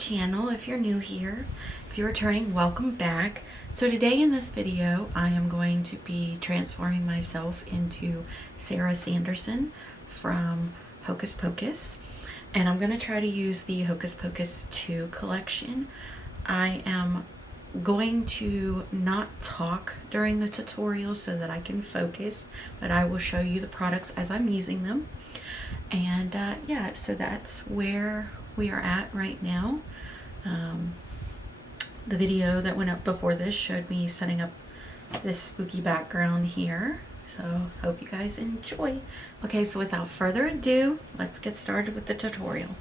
channel. If you're new here, if you're returning, welcome back. So today in this video, I am going to be transforming myself into Sarah Sandersan from Hocus Pocus. And I'm going to try to use the Hocus Pocus 2 collection. I am going to not talk during the tutorial so that I can focus, but I will show you the products as I'm using them. And yeah, so that's where we are at right now. The video that went up before this showed me setting up this spooky background here. So hope you guys enjoy. Okay, so without further ado, let's get started with the tutorial.